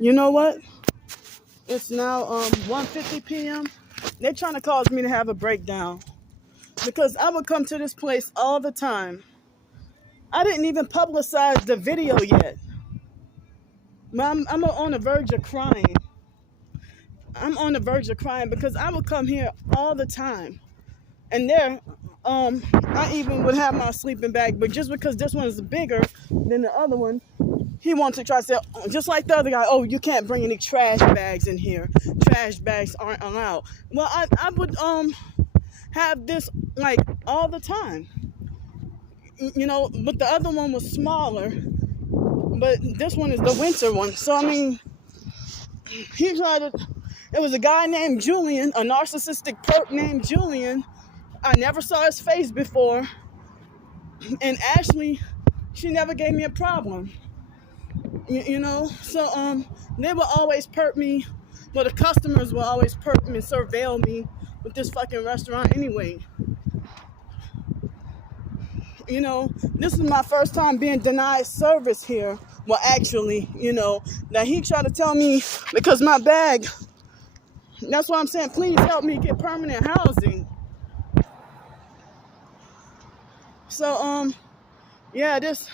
You know what? It's now 1:50 p.m. They're trying to cause me to have a breakdown because I would come to this place all the time. I didn't even publicize the video yet. I'm on the verge of crying. I'm on the verge of crying because I would come here all the time. And there, I even would have my sleeping bag, but just because this one is bigger than the other one, he wants to try to say, just like the other guy, oh, you can't bring any trash bags in here. Trash bags aren't allowed. Well, I would have this like all the time. You know, but the other one was smaller, but this one is the winter one. So, I mean, he tried to, it was a guy named Julian, a narcissistic perp named Julian. I never saw his face before. And Ashley, she never gave me a problem. You know? So, they will always perp me. Well, the customers will always perp me and surveil me with this fucking restaurant anyway. You know, this is my first time being denied service here. Well, actually, you know, that he tried to tell me because my bag, that's why I'm saying, please help me get permanent housing. So, yeah, this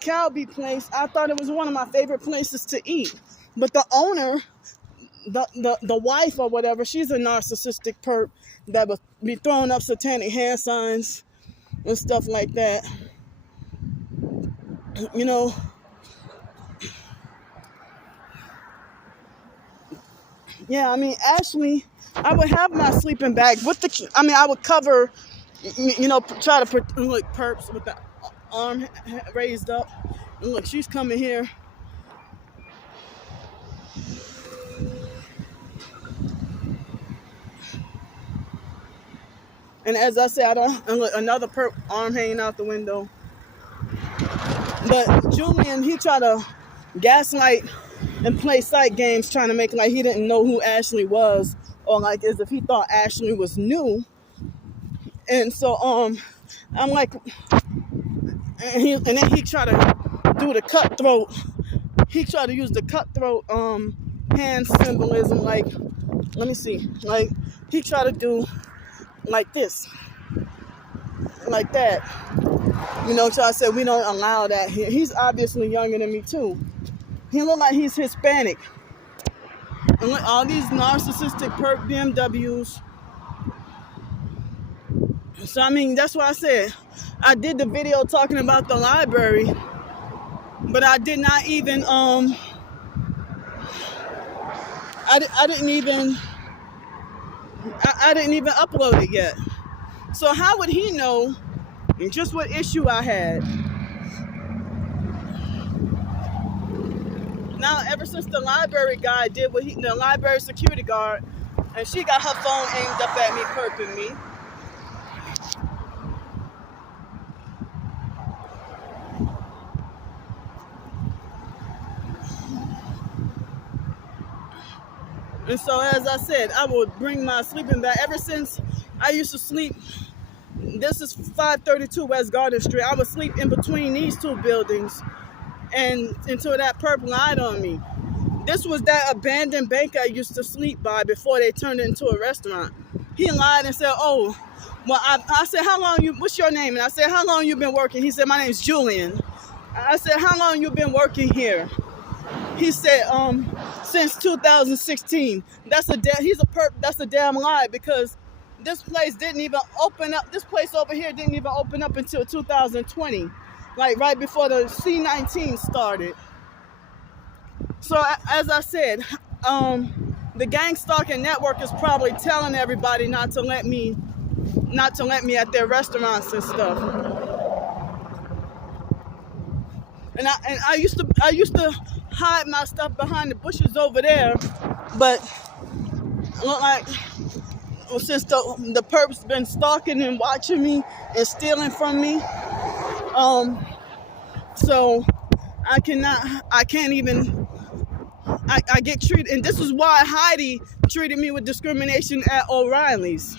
Calbee place, I thought it was one of my favorite places to eat. But the owner, the wife or whatever, she's a narcissistic perp that would be throwing up satanic hand signs and stuff like that. You know, yeah, I mean, Ashley, I would have my sleeping bag with I would cover, you know, try to put, like, perps with the arm raised up. And look, she's coming here. And as I said, and look, another perp arm hanging out the window. But Julian, he tried to gaslight and play psych games, trying to make like he didn't know who Ashley was, or like as if he thought Ashley was new. And so I'm like, and then he tried to do the cutthroat. He tried to use the cutthroat hand symbolism. Like, let me see. Like, he tried to do like this, like that. You know, so I said we don't allow that here. He's obviously younger than me too. He look like he's Hispanic. And look, all these narcissistic perp BMWs. So I mean, that's why I said I did the video talking about the library, but I did not even I didn't even upload it yet. So how would he know just what issue I had? Now, ever since the library guy did what the library security guard, and she got her phone aimed up at me, perping me. And so, as I said, I would bring my sleeping bag. Ever since I used to sleep, this is 532 West Garden Street. I would sleep in between these two buildings, and until that perp lied on me. This was that abandoned bank I used to sleep by before they turned it into a restaurant. He lied and said, oh, well, I said, what's your name? And I said, how long you been working? He said, my name's Julian. I said, how long you been working here? He said, since 2016. That's a damn lie, because this place didn't even open up. This place over here didn't even open up until 2020, like right before the C-19 started. So as I said, the gang stalking network is probably telling everybody not to let me at their restaurants and stuff. And I used to hide my stuff behind the bushes over there, but look like since the perps been stalking and watching me and stealing from me, so I get treated, and this is why Heidi treated me with discrimination at O'Reilly's.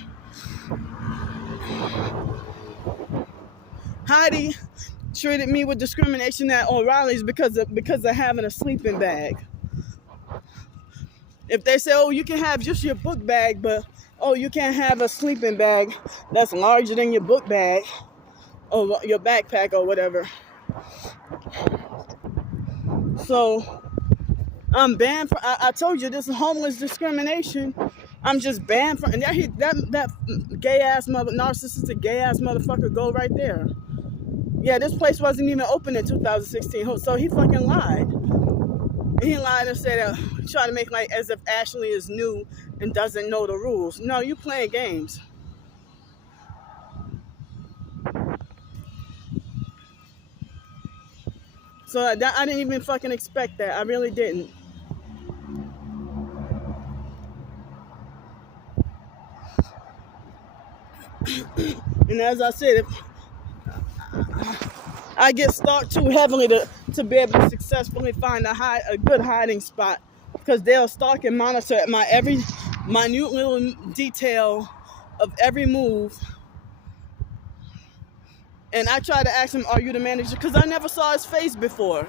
Heidi treated me with discrimination at O'Reilly's because of having a sleeping bag. If they say, oh, you can have just your book bag, but, oh, you can't have a sleeping bag that's larger than your book bag or your backpack or whatever. So I'm banned from, I told you this is homeless discrimination. I'm just banned from, and that gay ass narcissistic gay ass motherfucker go right there. Yeah, this place wasn't even open in 2016, so he fucking lied. He lied and said, trying to make like as if Ashley is new and doesn't know the rules. No, you playing games. So I didn't even fucking expect that. I really didn't. And as I said, if I get stalked too heavily to be able to successfully find a good hiding spot, because they'll stalk and monitor my every minute little detail of every move. And I tried to ask him, are you the manager? Because I never saw his face before.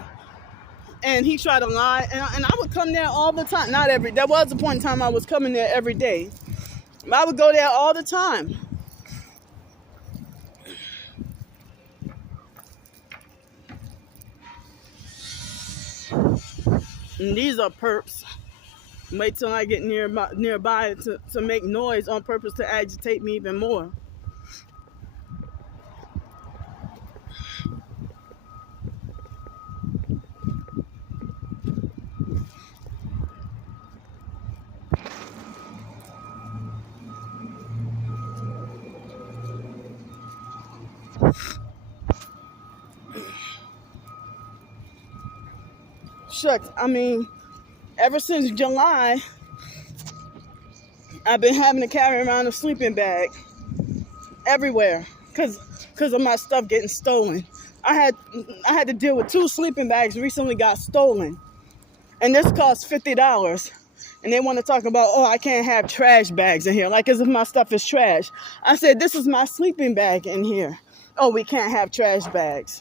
And he tried to lie. And I would come there all the time. Not every, there was a point in time I was coming there every day. I would go there all the time. And these are perps. Wait till I get nearby to make noise on purpose to agitate me even more. Shucks, I mean, ever since July, I've been having to carry around a sleeping bag everywhere because of my stuff getting stolen. I had to deal with 2 sleeping bags recently got stolen, and this cost $50. And they want to talk about, oh, I can't have trash bags in here, like as if my stuff is trash. I said, this is my sleeping bag in here. Oh, we can't have trash bags.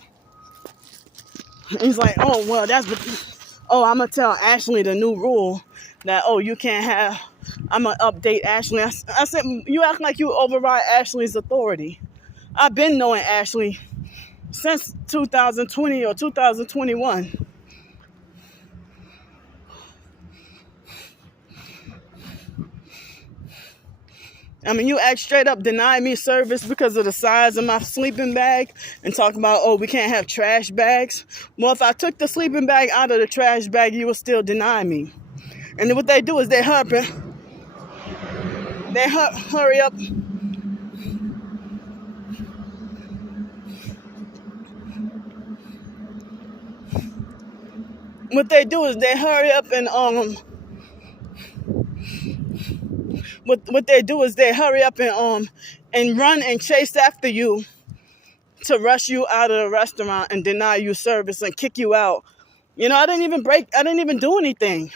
And he's like, oh, well, I'm going to tell Ashley the new rule that, oh, you can't have, I'm going to update Ashley. I said, you act like you override Ashley's authority. I've been knowing Ashley since 2020 or 2021. I mean, you act straight up deny me service because of the size of my sleeping bag and talk about, oh, we can't have trash bags. Well, if I took the sleeping bag out of the trash bag, you would still deny me. And then what they do is they hurry up. What they do is they hurry up and What they do is they hurry up and run and chase after you to rush you out of the restaurant and deny you service and kick you out. You know, I didn't even do anything.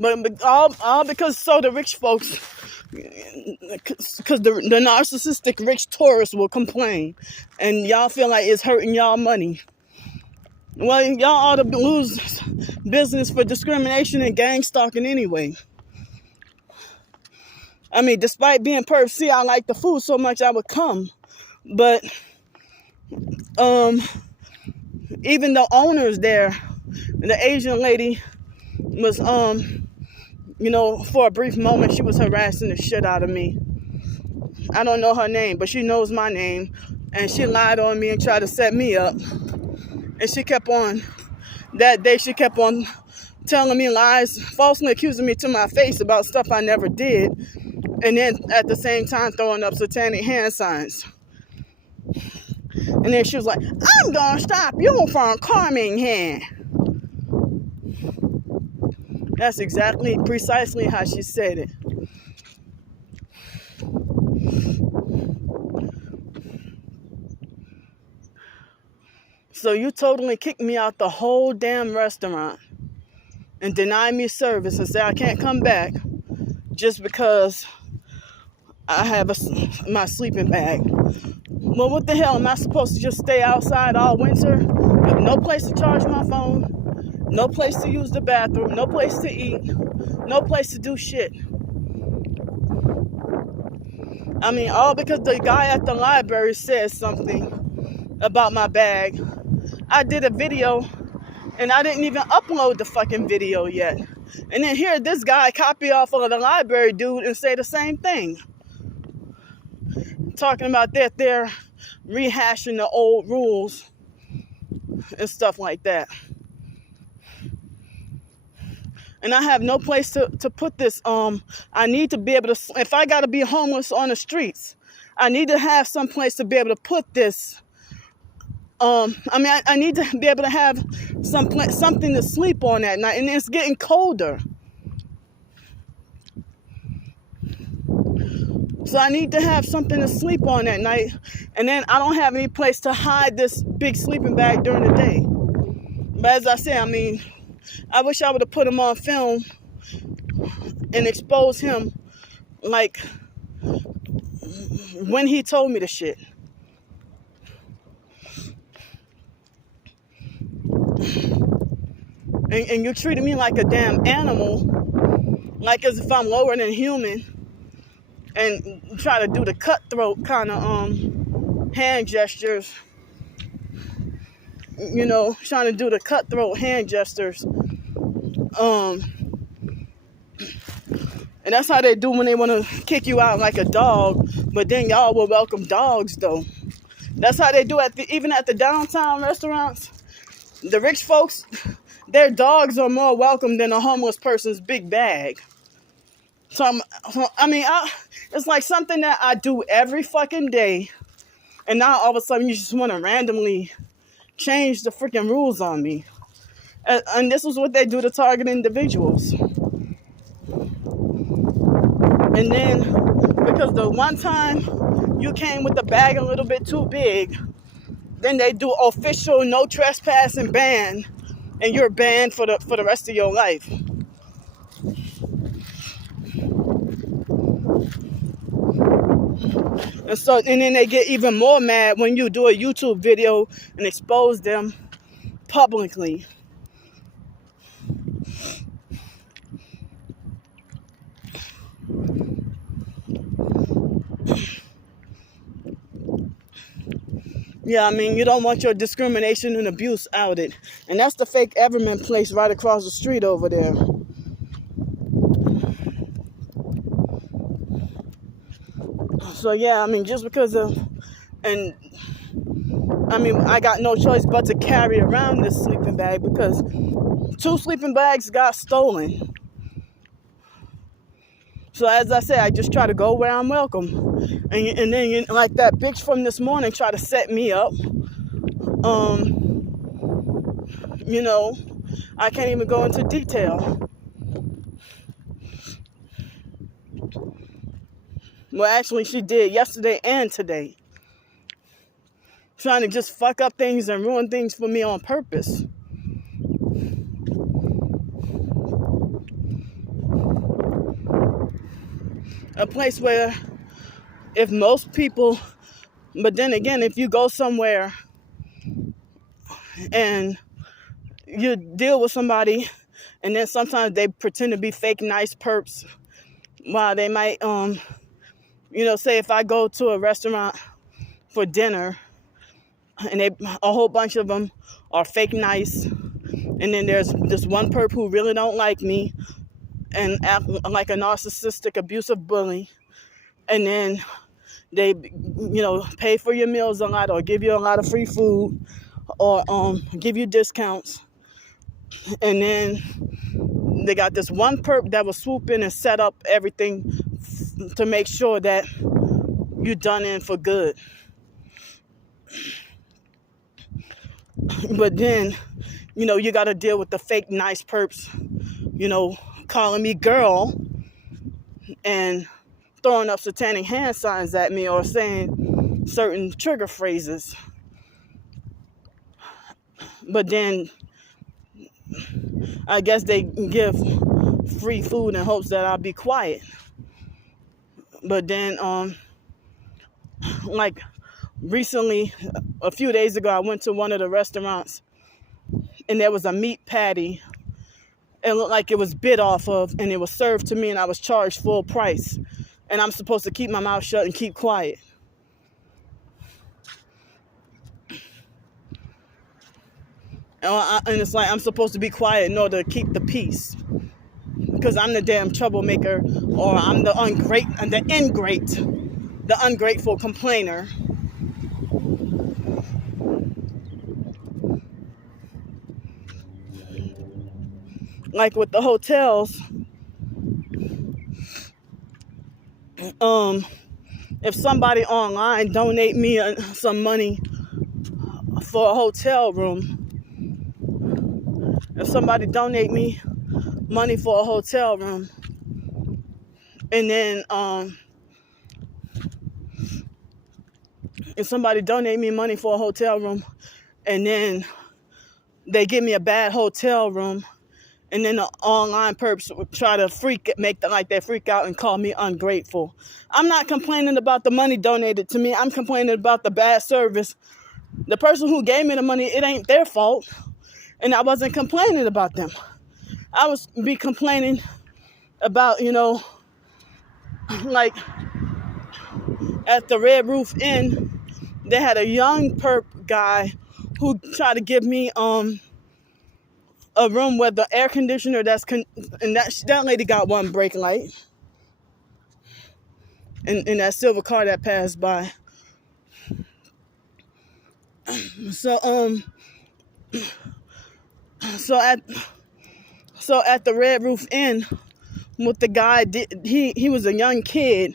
But all because so the rich folks, because the narcissistic rich tourists will complain, and y'all feel like it's hurting y'all money. Well, y'all ought to lose business for discrimination and gang stalking anyway. I mean, despite being perp, see, I like the food so much I would come. But even the owners there, the Asian lady was, for a brief moment, she was harassing the shit out of me. I don't know her name, but she knows my name. And she lied on me and tried to set me up. And she kept on telling me lies, falsely accusing me to my face about stuff I never did. And then at the same time throwing up satanic hand signs. And then she was like, I'm gonna stop you from coming here. That's precisely how she said it. So you totally kicked me out the whole damn restaurant and deny me service and say I can't come back just because I have my sleeping bag. Well, what the hell? Am I supposed to just stay outside all winter with no place to charge my phone No place to use the bathroom, no place to eat, no place to do shit. I mean, all because the guy at the library said something about my bag. I did a video and I didn't even upload the fucking video yet. And then here this guy copy off of the library dude and say the same thing. Talking about that they're rehashing the old rules and stuff like that. And I have no place to put this. I need to be able to, if I got to be homeless on the streets, I need to have some place to be able to put this. I need to be able to have something to sleep on at night. And it's getting colder. So I need to have something to sleep on at night. And then I don't have any place to hide this big sleeping bag during the day. But as I said, I mean, I wish I would have put him on film and exposed him like when he told me the shit. And you treated me like a damn animal, like as if I'm lower than human, and try to do the cutthroat kind of hand gestures. You know, trying to do the cutthroat hand gestures. And that's how they do when they want to kick you out like a dog. But then y'all will welcome dogs, though. That's how they do even at the downtown restaurants. The rich folks, their dogs are more welcome than a homeless person's big bag. So, it's like something that I do every fucking day. And now all of a sudden you just want to randomly change the freaking rules on me. And this is what they do to target individuals. And then, because the one time you came with the bag a little bit too big, then they do official no trespassing ban, and you're banned for the rest of your life. And then they get even more mad when you do a YouTube video and expose them publicly. Yeah, I mean, you don't want your discrimination and abuse outed. And that's the fake Everman place right across the street over there. So, yeah, I mean, just because I got no choice but to carry around this sleeping bag because 2 sleeping bags got stolen. So as I said, I just try to go where I'm welcome. And then, like that bitch from this morning try to set me up. I can't even go into detail. Well, actually, she did yesterday and today. Trying to just fuck up things and ruin things for me on purpose. A place where if most people, but then again, if you go somewhere and you deal with somebody and then sometimes they pretend to be fake nice perps while they might, say if I go to a restaurant for dinner and a whole bunch of them are fake nice, and then there's this one perp who really don't like me and act like a narcissistic, abusive bully, and then they, pay for your meals a lot or give you a lot of free food or give you discounts, and then they got this one perp that will swoop in and set up everything to make sure that you're done in for good. But then, you got to deal with the fake nice perps, calling me girl and throwing up satanic hand signs at me or saying certain trigger phrases. But then I guess they give free food in hopes that I'll be quiet. But then, like recently, a few days ago, I went to one of the restaurants and there was a meat patty. It looked like it was bid off of, and it was served to me, and I was charged full price. And I'm supposed to keep my mouth shut and keep quiet. And it's like I'm supposed to be quiet in order to keep the peace. Because I'm the damn troublemaker, or I'm the ungrateful complainer. Like with the hotels, if somebody online donate me some money for a hotel room, and then if somebody donate me money for a hotel room, and then they give me a bad hotel room, and then the online perps would try to they freak out and call me ungrateful. I'm not complaining about the money donated to me. I'm complaining about the bad service. The person who gave me the money, it ain't their fault. And I wasn't complaining about them. I was complaining about, like at the Red Roof Inn, they had a young perp guy who tried to give me a room where the air conditioner and that lady got one brake light, and that silver car that passed by. So at the Red Roof Inn, what the guy did, he was a young kid,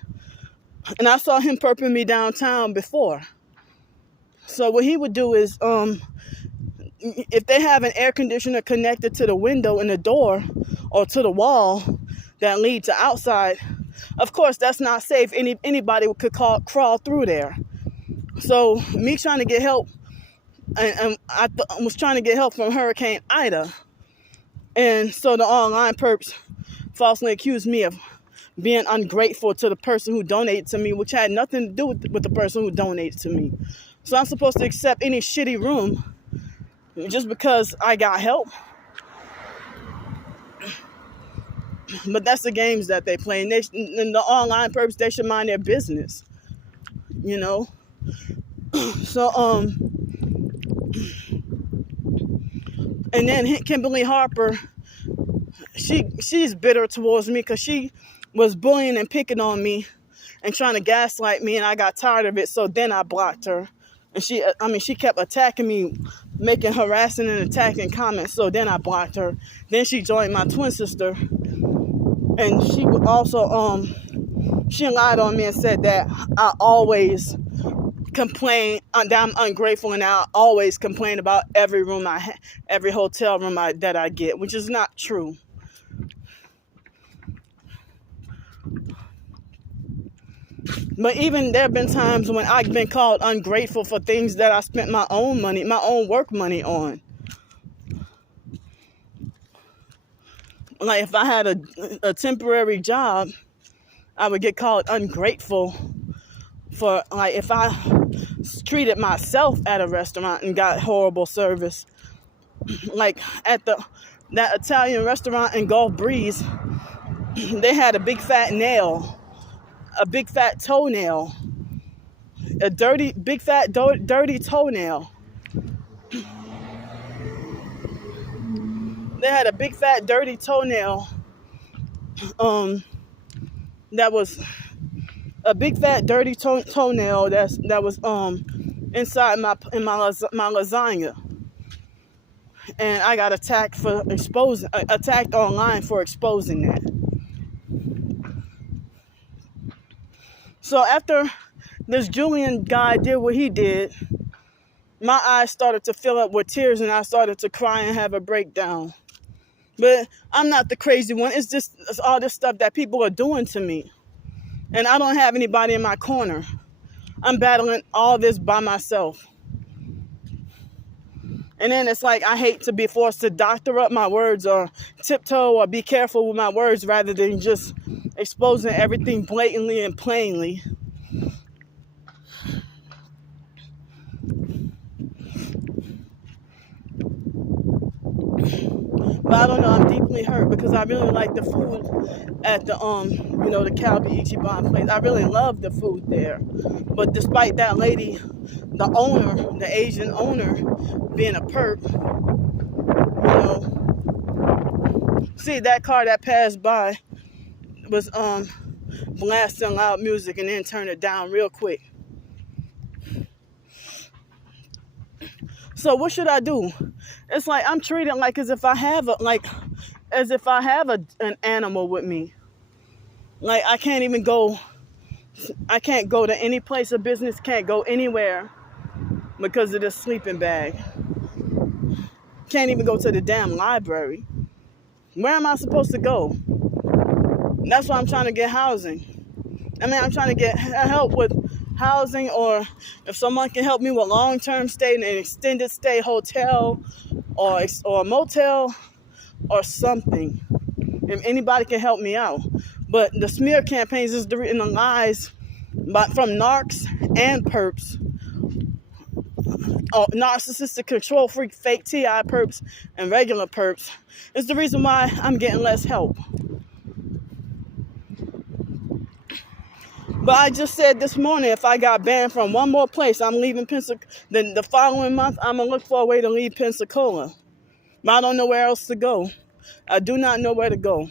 and I saw him perping me downtown before. So what he would do is, if they have an air conditioner connected to the window and the door or to the wall that lead to outside, of course that's not safe. Anybody could crawl through there. So me trying to get help, and I was trying to get help from Hurricane Ida, and so the online perps falsely accused me of being ungrateful to the person who donated to me, which had nothing to do with the person who donated to me. So I'm supposed to accept any shitty room just because I got help. But that's the games that they play. And the online perps, they should mind their business. So, and then Kimberly Harper, she's bitter towards me because she was bullying and picking on me and trying to gaslight me, and I got tired of it, so then I blocked her. And she kept attacking me, making harassing and attacking comments, so then I blocked her. Then she joined my twin sister, and she would also, she lied on me and said that I always complain, that I'm ungrateful, and I always complain about every hotel room that I get, which is not true. But even there have been times when I've been called ungrateful for things that I spent my own work money on. Like if I had a temporary job, I would get called ungrateful for, like, if I treated myself at a restaurant and got horrible service. Like at that Italian restaurant in Gulf Breeze, they had a big fat toenail, a dirty, big fat, dirty toenail. They had a big fat, dirty toenail. That was a big fat, dirty toenail that was inside my lasagna, and I got attacked online for exposing that. So after this Julian guy did what he did, my eyes started to fill up with tears, and I started to cry and have a breakdown. But I'm not the crazy one. It's all this stuff that people are doing to me. And I don't have anybody in my corner. I'm battling all this by myself. And then it's like I hate to be forced to doctor up my words or tiptoe or be careful with my words rather than just exposing everything blatantly and plainly. But I don't know, I'm deeply hurt because I really like the food at the the Calbee Ichiban place. I really love the food there. But despite that lady, the owner, the Asian owner, being a perp, see that car that passed by was blasting loud music and then turned it down real quick. So what should I do? It's like I'm treated like as if I have an animal with me. Like I can't go to any place of business, can't go anywhere because of this sleeping bag. Can't even go to the damn library. Where am I supposed to go? That's why I'm trying to get housing. I'm trying to get help with housing, or if someone can help me with long-term stay in an extended stay hotel or motel or something. If anybody can help me out. But the smear campaigns is and the lies from narcs and perps, narcissistic control freak, fake TI perps, and regular perps is the reason why I'm getting less help. But I just said this morning, if I got banned from one more place, I'm leaving Pensacola. Then the following month, I'm going to look for a way to leave Pensacola. But I don't know where else to go. I do not know where to go.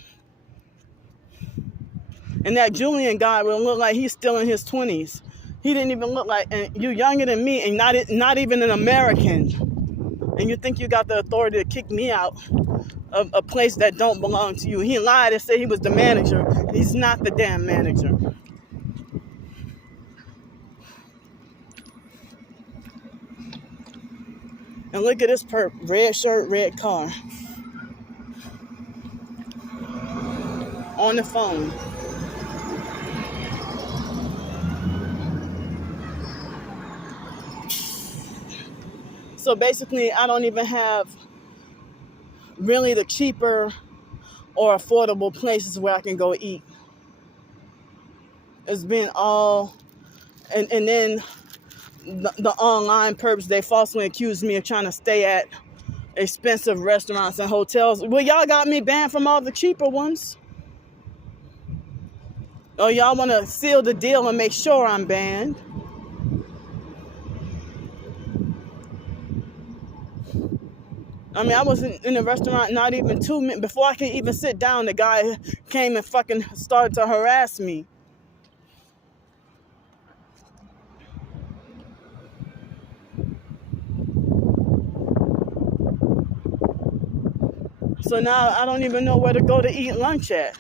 And that Julian guy will look like he's still in his 20s. He didn't even look like, and you younger than me and not even an American. And you think you got the authority to kick me out of a place that don't belong to you. He lied and said he was the manager. He's not the damn manager. And look at this perp, red shirt, red car. On the phone. So basically, I don't even have really the cheaper or affordable places where I can go eat. It's been all, and then the online perps, they falsely accused me of trying to stay at expensive restaurants and hotels. Well, y'all got me banned from all the cheaper ones. Or y'all want to seal the deal and make sure I'm banned. I was in the restaurant not even 2 minutes. Before I could even sit down, the guy came and fucking started to harass me. So now I don't even know where to go to eat lunch at.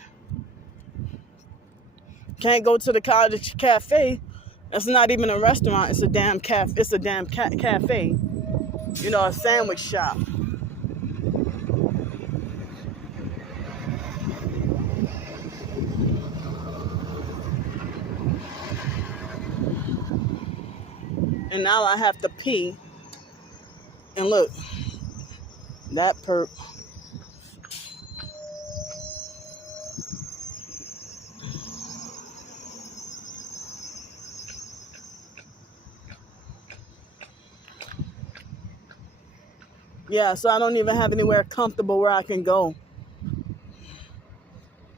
Can't go to the college cafe. It's not even a restaurant. It's a damn cafe. It's a damn cafe. A sandwich shop. And now I have to pee. And look, that perp. Yeah, so I don't even have anywhere comfortable where I can go.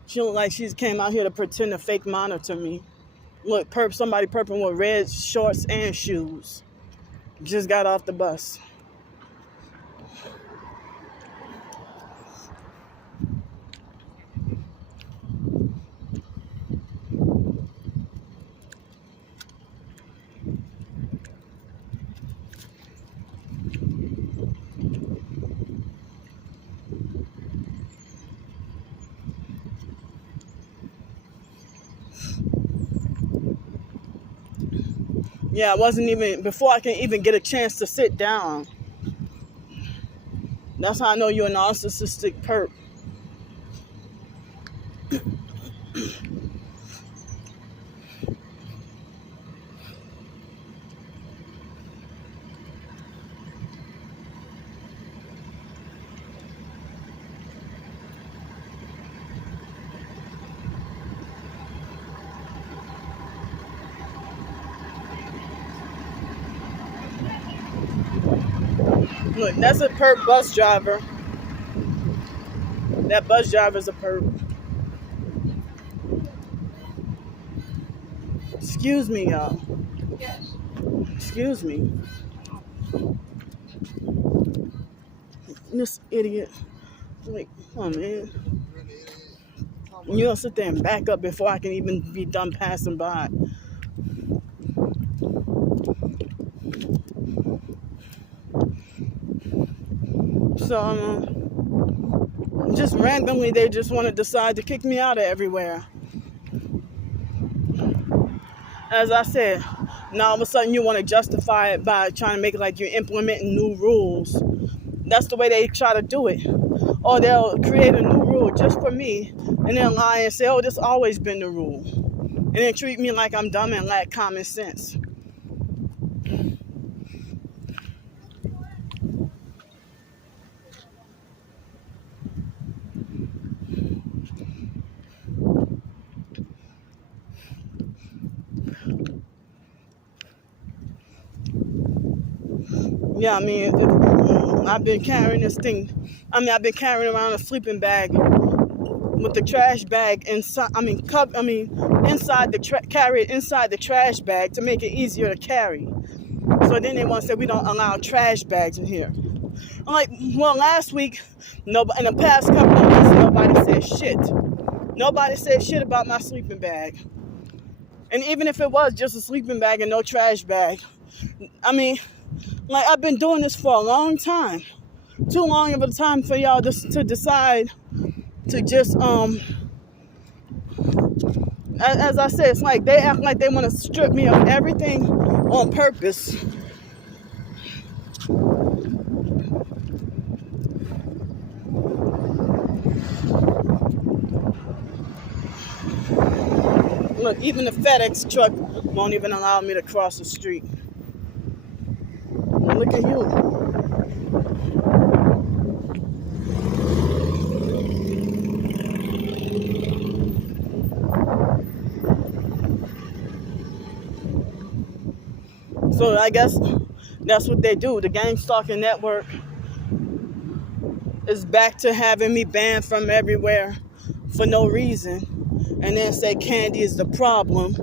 She look like she came out here to pretend to fake monitor me. Look, somebody perping with red shorts and shoes. Just got off the bus. Yeah, it wasn't even, before I can even get a chance to sit down. That's how I know you're a narcissistic perp. Look, that's a perp bus driver. That bus driver's a perp. Excuse me, y'all. Excuse me. This idiot. Like, oh man. You don't sit there and back up before I can even be done passing by. So, just randomly, they just want to decide to kick me out of everywhere. As I said, now all of a sudden you want to justify it by trying to make it like you're implementing new rules. That's the way they try to do it. Or they'll create a new rule just for me and then lie and say, oh, this always been the rule. And then treat me like I'm dumb and lack common sense. Yeah, I've been carrying this thing. I've been carrying around a sleeping bag with the trash bag inside. Carry it inside the trash bag to make it easier to carry. So then they want to say we don't allow trash bags in here. I'm like, well, last week, in the past couple of months, nobody said shit. Nobody said shit about my sleeping bag. And even if it was just a sleeping bag and no trash bag, I've been doing this for a long time. Too long of a time for y'all to decide to just, as I said, it's like they act like they want to strip me of everything on purpose. Look, even the FedEx truck won't even allow me to cross the street. Look at you. So I guess that's what they do. The gang stalking network is back to having me banned from everywhere for no reason. And then say Candy is the problem.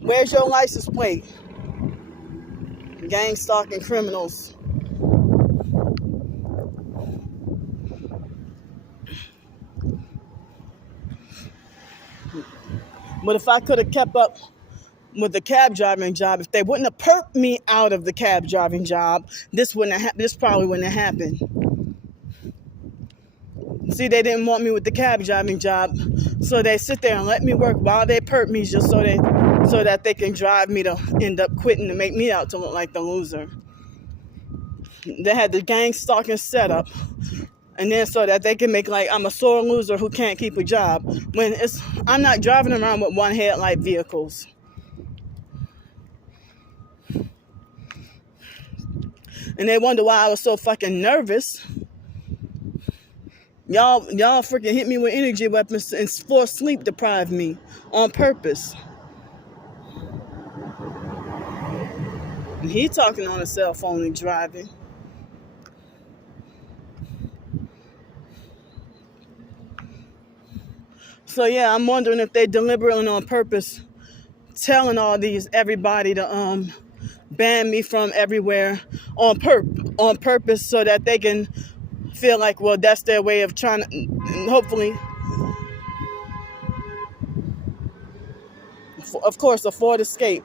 Where's your license plate? Gang stalking criminals. But if I could have kept up with the cab driving job, if they wouldn't have perked me out of the cab driving job, this probably wouldn't have happened. See, they didn't want me with the cab driving job, so they sit there and let me work while they perk me just so that they can drive me to end up quitting to make me out to look like the loser. They had the gang stalking set up, and then so that they can make like I'm a sore loser who can't keep a job, when I'm not driving around with one headlight vehicles. And they wonder why I was so fucking nervous. Y'all freaking hit me with energy weapons and forced sleep deprived me on purpose. And he talking on a cell phone and driving. So yeah, I'm wondering if they deliberately on purpose telling everybody to ban me from everywhere on purpose so that they can feel like, well, that's their way of trying to, and hopefully, of course, afford escape.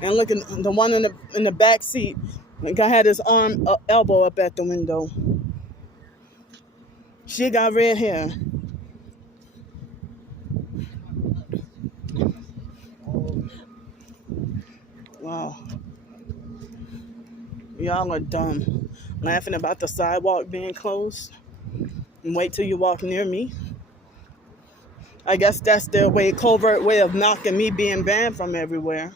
And look at the one in the back seat. The guy had his elbow up at the window. She got red hair. Wow. Y'all are dumb. Laughing about the sidewalk being closed. And wait till you walk near me. I guess that's their covert way of knocking me being banned from everywhere.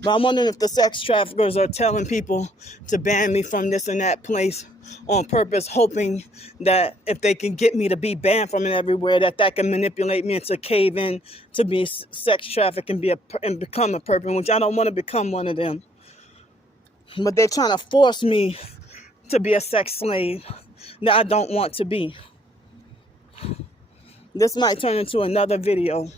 But I'm wondering if the sex traffickers are telling people to ban me from this and that place on purpose, hoping that if they can get me to be banned from it everywhere, that can manipulate me into cave in to be sex trafficked and become a perp, which I don't want to become one of them. But they're trying to force me to be a sex slave that I don't want to be. This might turn into another video.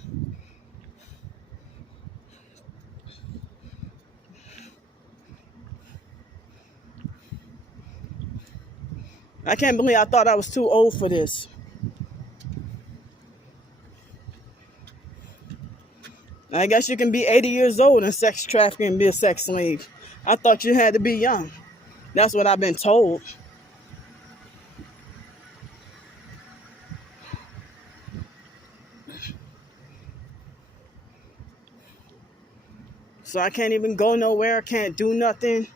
I can't believe I thought I was too old for this. I guess you can be 80 years old and sex trafficking and be a sex slave. I thought you had to be young. That's what I've been told. So I can't even go nowhere. I can't do nothing.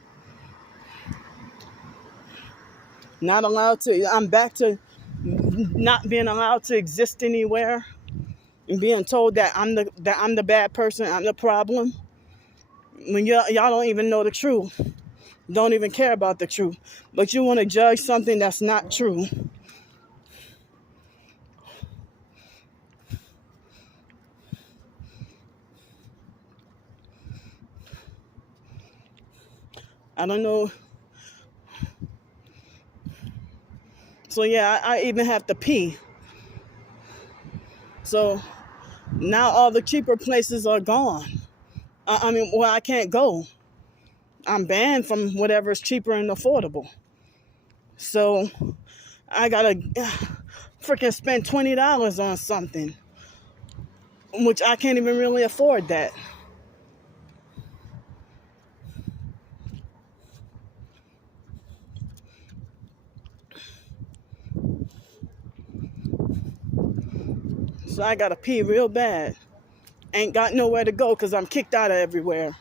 Not allowed to. I'm back to not being allowed to exist anywhere. And being told that I'm the bad person, I'm the problem. When y'all don't even know the truth. Don't even care about the truth. But you want to judge something that's not true. I don't know. So yeah, I even have to pee. So now all the cheaper places are gone. I can't go. I'm banned from whatever's cheaper and affordable. So I gotta freaking spend $20 on something, which I can't even really afford that. So I gotta pee real bad. Ain't got nowhere to go because I'm kicked out of everywhere.